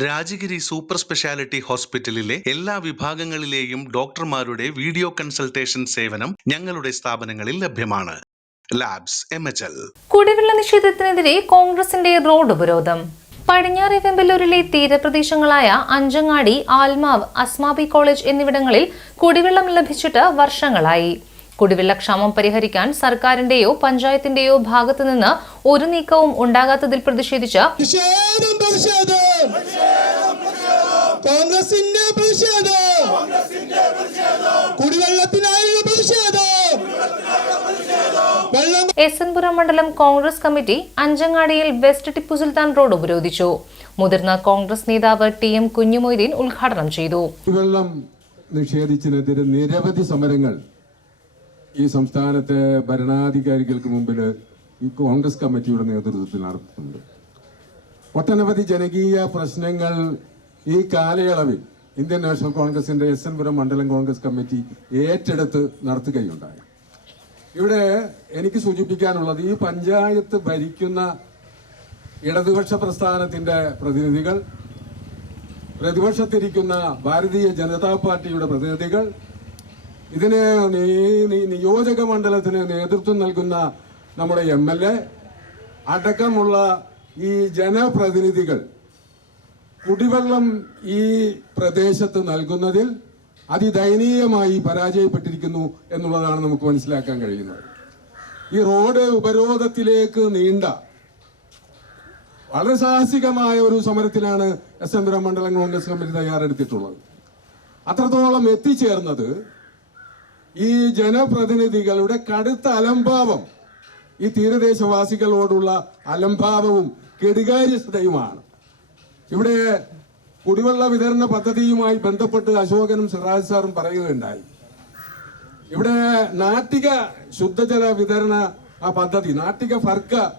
Rajagiri super speciality ഹോസ്പിറ്റലിലെ എല്ലാ വിഭാഗങ്ങളിലെയും ഡോക്ടർമാരുടെ വീഡിയോ കൺസൾട്ടേഷൻ സേവനം ഞങ്ങളുടെ സ്ഥാപനങ്ങളിൽ ലഭ്യമാണ്. ലാബ്സ് എം എച്ച് എൽ കുടിവെള്ള നിഷേധത്തിനെതിരെ കോൺഗ്രസിന്റെ റോഡ് ഉപരോധം. പടിഞ്ഞാറെ വെമ്പലൂരിലെ തീരപ്രദേശങ്ങളായ അഞ്ചങ്ങാടി ആൽമാവ് അസ്മാബി കോളേജ് എന്നിവിടങ്ങളിൽ കുടിവെള്ളം ലഭിച്ചിട്ട് വർഷങ്ങളായി. കുടിവെള്ളക്ഷാമം പരിഹരിക്കാൻ സർക്കാരിന്റെയോ പഞ്ചായത്തിന്റെയോ ഭാഗത്തുനിന്ന് ഒരു നീക്കവും ഉണ്ടാകാത്തതിൽ പ്രതിഷേധിച്ച് പ്രതിഷേധം പ്രതിഷേധം. കോൺഗ്രസിന്റെ പ്രതിഷേധം. കുടിവെള്ളത്തിനായുള്ള പ്രതിഷേധം. വെള്ളം എസ് എൻ പുരം മണ്ഡലം കോൺഗ്രസ് കമ്മിറ്റി അഞ്ചങ്ങാടിയിൽ വെസ്റ്റ് ടിപ്പു സുൽത്താൻ റോഡ് ഉപരോധിച്ചു. മുതിർന്ന കോൺഗ്രസ് നേതാവ് ടി എം കുഞ്ഞുമൊയ്തീൻ ഉദ്ഘാടനം ചെയ്തു. വെള്ളം നിഷേധിച്ചതിനെതിരെ നിരവധി സമരങ്ങൾ ഈ സംസ്ഥാനത്തെ ഭരണാധികാരികൾക്ക് മുമ്പിൽ ഈ കോൺഗ്രസ് കമ്മിറ്റിയുടെ നേതൃത്വത്തിൽ നടത്തുന്നുണ്ട്. ഒട്ടനവധി ജനകീയ പ്രശ്നങ്ങൾ ഈ കാലയളവിൽ ഇന്ത്യൻ നാഷണൽ കോൺഗ്രസിന്റെ എസ് എൻ പുരം മണ്ഡലം കോൺഗ്രസ് കമ്മിറ്റി ഏറ്റെടുത്ത് നടത്തുകയുണ്ടായി. ഇവിടെ എനിക്ക് സൂചിപ്പിക്കാനുള്ളത് ഈ പഞ്ചായത്ത് ഭരിക്കുന്ന ഇടതുപക്ഷ പ്രസ്ഥാനത്തിന്റെ പ്രതിനിധികൾ പ്രതിപക്ഷത്തിരിക്കുന്ന ഭാരതീയ ജനതാ പാർട്ടിയുടെ പ്രതിനിധികൾ ഇതിന് നിയോജക മണ്ഡലത്തിന് നേതൃത്വം നൽകുന്ന നമ്മുടെ എം എൽ എ അടക്കമുള്ള ഈ ജനപ്രതിനിധികൾ കുടിവെള്ളം ഈ പ്രദേശത്ത് നൽകുന്നതിൽ അതിദയനീയമായി പരാജയപ്പെട്ടിരിക്കുന്നു എന്നുള്ളതാണ് നമുക്ക് മനസ്സിലാക്കാൻ കഴിയുന്നത്. ഈ റോഡ് ഉപരോധത്തിലേക്ക് നീണ്ട വളരെ സാഹസികമായ ഒരു സമരത്തിലാണ് എസ് എം മണ്ഡലം കോൺഗ്രസ് കമ്മിറ്റി തയ്യാറെടുത്തിട്ടുള്ളത്. അത്രത്തോളം എത്തിച്ചേർന്നത് ഈ ജനപ്രതിനിധികളുടെ കടുത്ത അലംഭാവം ഈ തീരദേശവാസികളോടുള്ള അലംഭാവവും കെടുകാര്യസ്ഥതയുമാണ്. ഇവിടെ കുടിവെള്ള വിതരണ പദ്ധതിയുമായി ബന്ധപ്പെട്ട് അശോകനും സിറാജ് സാറും പറയുകയുണ്ടായി. ഇവിടെ നാട്ടിക ശുദ്ധജല വിതരണ ആ പദ്ധതി നാട്ടിക ഫർക്ക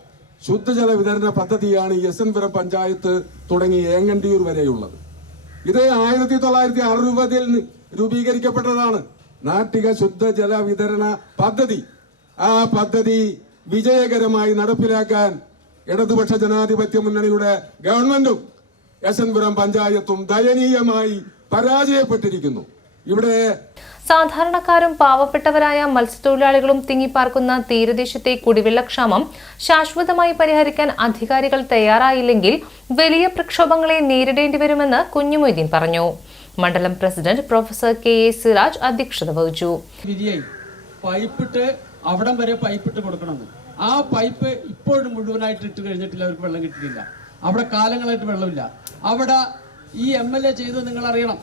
ശുദ്ധജല വിതരണ പദ്ധതിയാണ് എസ് എൻ പുരം പഞ്ചായത്ത് തുടങ്ങി ഏങ്ങണ്ടിയൂർ വരെയുള്ളത്. ഇത് ആയിരത്തി തൊള്ളായിരത്തി അറുപതിൽ രൂപീകരിക്കപ്പെട്ടതാണ്. നാട്ടിക ശുദ്ധജല വിതരണ പദ്ധതി. ആ പദ്ധതി വിജയകരമായി നടപ്പിലാക്കാൻ ഇടതുപക്ഷ ജനാധിപത്യ മുന്നണിയുടെ ഗവൺമെന്റും യശൻപുരം പഞ്ചായത്തും ദയനീയമായി പരാജയപ്പെട്ടിരിക്കുന്നു. ഇവിടെ സാധാരണക്കാരും പാവപ്പെട്ടവരായ മത്സ്യത്തൊഴിലാളികളും തിങ്ങിപ്പാർക്കുന്ന തീരദേശത്തെ കുടിവെള്ളക്ഷാമം ശാശ്വതമായി പരിഹരിക്കാൻ അധികാരികൾ തയ്യാറായില്ലെങ്കിൽ വലിയ പ്രക്ഷോഭങ്ങളെ നേരിടേണ്ടി വരുമെന്ന് കുഞ്ഞുമൊയ്തീൻ പറഞ്ഞു. മണ്ഡലം president professor K A Siraj അധ്യക്ഷത വഹിച്ചു. അവിടം വരെ പൈപ്പിട്ട് കൊടുക്കണമെന്ന്. ആ പൈപ്പ് ഇപ്പോഴും മുഴുവനായിട്ട് ഇട്ട് കഴിഞ്ഞിട്ടില്ല അവർക്ക് വെള്ളം കിട്ടിയില്ല അവിടെ കാലങ്ങളായിട്ട് വെള്ളമില്ല. അവിടെ ഈ എം എൽ എ ചെയ്തത് നിങ്ങൾ അറിയണം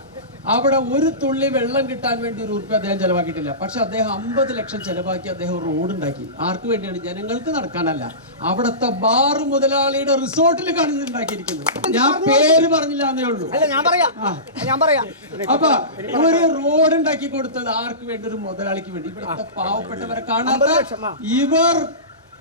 അവിടെ ഒരു തുള്ളി വെള്ളം കിട്ടാൻ വേണ്ടി ഒരു ഉറുപ്പ് അദ്ദേഹം ചെലവാക്കിയിട്ടില്ല. പക്ഷെ അദ്ദേഹം അമ്പത് ലക്ഷം ചെലവാക്കി അദ്ദേഹം റോഡ് ഉണ്ടാക്കി. ആർക്ക് വേണ്ടിയാണ്? ജനങ്ങൾക്ക് നടക്കാനല്ല. അവിടുത്തെ ബാർ മുതലാളിയുടെ റിസോർട്ടിൽ കാണുന്നുണ്ടാക്കിയിരിക്കുന്നു ഞാൻ പേര് പറഞ്ഞില്ല എന്നേ ഉള്ളൂ. അപ്പൊ ഒരു റോഡ് ഉണ്ടാക്കി കൊടുത്തത് ആർക്ക് വേണ്ടി? ഒരു മുതലാളിക്ക് വേണ്ടി. ഇവിടുത്തെ പാവപ്പെട്ടവരെ കാണാത്ത ഇവർ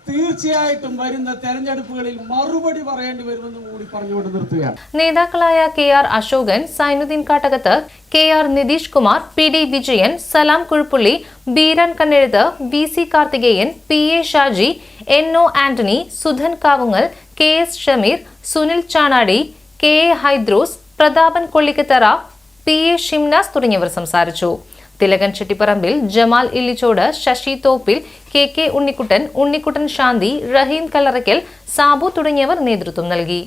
തീർച്ചയായിട്ടും വരുന്ന തെരഞ്ഞെടുപ്പുകളിൽ മറുപടി പറയേണ്ടി വരുമെന്ന് കൂടി പറഞ്ഞുകൊണ്ട് നിർത്തുകയാണ്. നേതാക്കളായ K R Ashokan Sainudheen Kattakath K R Nitish Kumar P D Vijayan Salam Kuzhuppully Beeran Kannezhuth V C Karthikeyan P A Shaji N O Antony Sudhan Kavungal K S Shameer Sunil Chanadi K A Hydros Prathapan Kollikkathara P A Shimnas തുടങ്ങിയവർ സംസാരിച്ചു. Thilakan Chettiparambil Jamal Illichod Sasi Thoppil K K Unnikuttan Unnikuttan Shanthi Raheem Kallarakkal Sabu തുടങ്ങിയവർ നേതൃത്വം നൽകി.